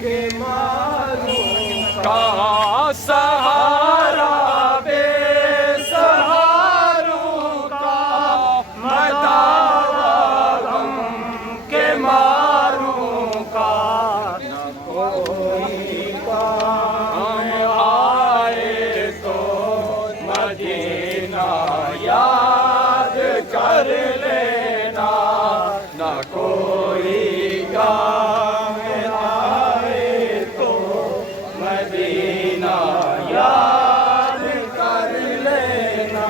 کے ماروں کا سہارا بے سہاروں کا مداوا غم کے ماروں کا نہ کوئی کام آئے تو مدینہ یاد کر لینا نہ کوئی کام آئے تو مدینہ یاد کر لینا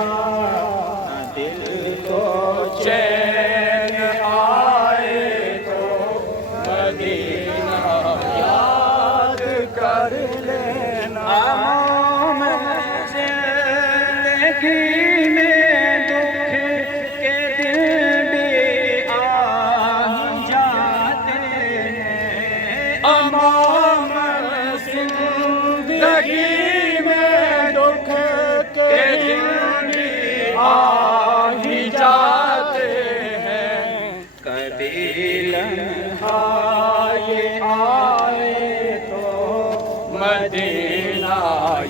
نہ دل کو چین آئے تو مدینہ یاد کر لینا زندگی میں دکھ کے دن بھی آ جاتے ہیں امام زندگی میں دکھ کے دن بھی آ ہی جاتے ہیں کبھی لمحہ یہ آئے تو مدینہ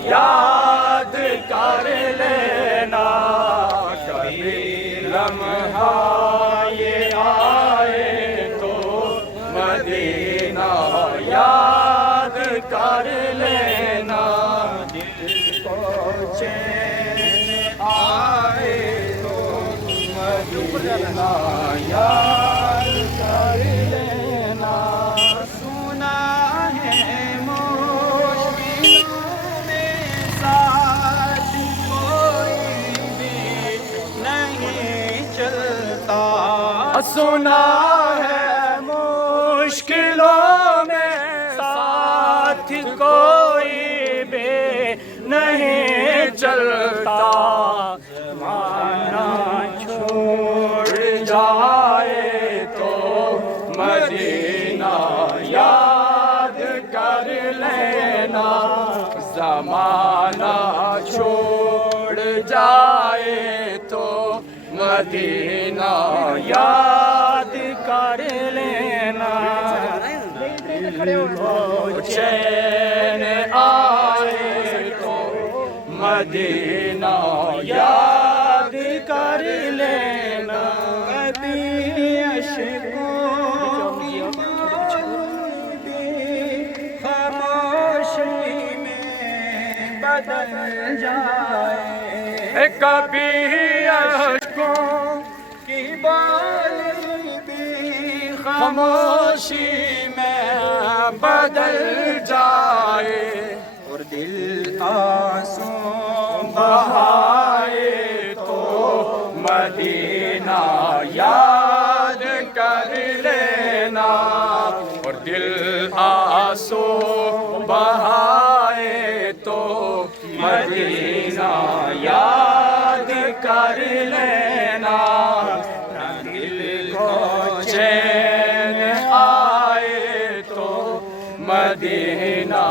یاد کر لینا کبھی لمحہ یہ آئے تو مدینہ یاد کر لینا دل کو چین آئے تو مدینہ یاد کر لینا سنا ہے مشکلوں میں ساتھ کوئی بھی نہیں چلتا سنا ہے مشکلوں میں ساتھ کوئی بھی نہیں چلتا زمانہ چھوڑ جائے تو مدینہ یاد کر لینا زمانہ چھوڑ جائے تو مدینہ یاد کر لینا چین آئے تو مدینہ یاد کر لینا کبھی اشکوں کی بھی خاموشی میں بدل جائے کبھی اشکوں کی بالی بھی خاموشی میں بدل جائے اور دل آنسو بہائے تو مدینہ یاد کر لینا اور دل آنسو بہائے تو مدینہ یاد کر لینا نہ دل کو چین آئے تو مدینہ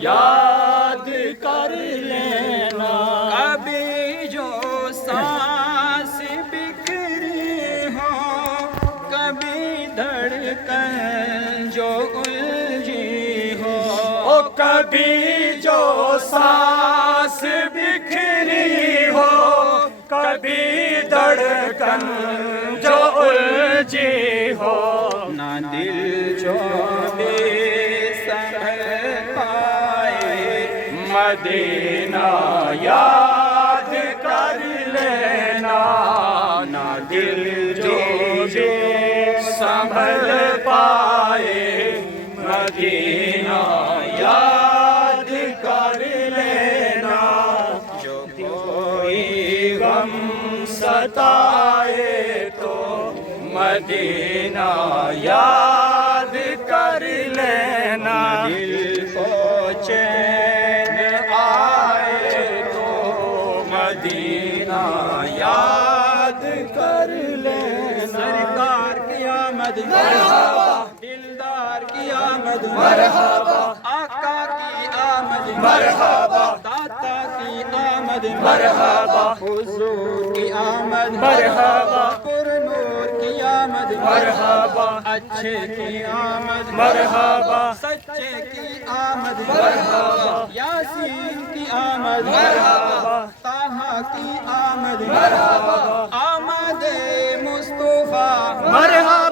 یاد کر لینا کبھی جو سانس بکھری ہو کبھی دھڑکن جو الجھی ہو کبھی جو سانس بکھری ہو کبھی دھڑکن جو الجھی ہو نہ دل جو بھی سنبھل پائے مدینہ یاد کر لینا نہ دل جو بھی سنبھل پائے مدینہ یاد کر لینا جو کوئی غم ستائے تو مدینہ یاد کر لینا دل کو چین آئے تو مدینہ یاد کر لینا سرکار کی آمد مرحبا دلدار کی آمد مرحبا آقا کی آمد مرحبا داتا کی آمد مرحبا حضور کی آمد مرحبا پر نور کی آمد مرحبا اچھے کی آمد مرحبا سچے کی آمد مرحبا یاسین کی آمد مرحبا طٰہٰ کی آمد مرحبا آمد مصطفیٰ مرحبا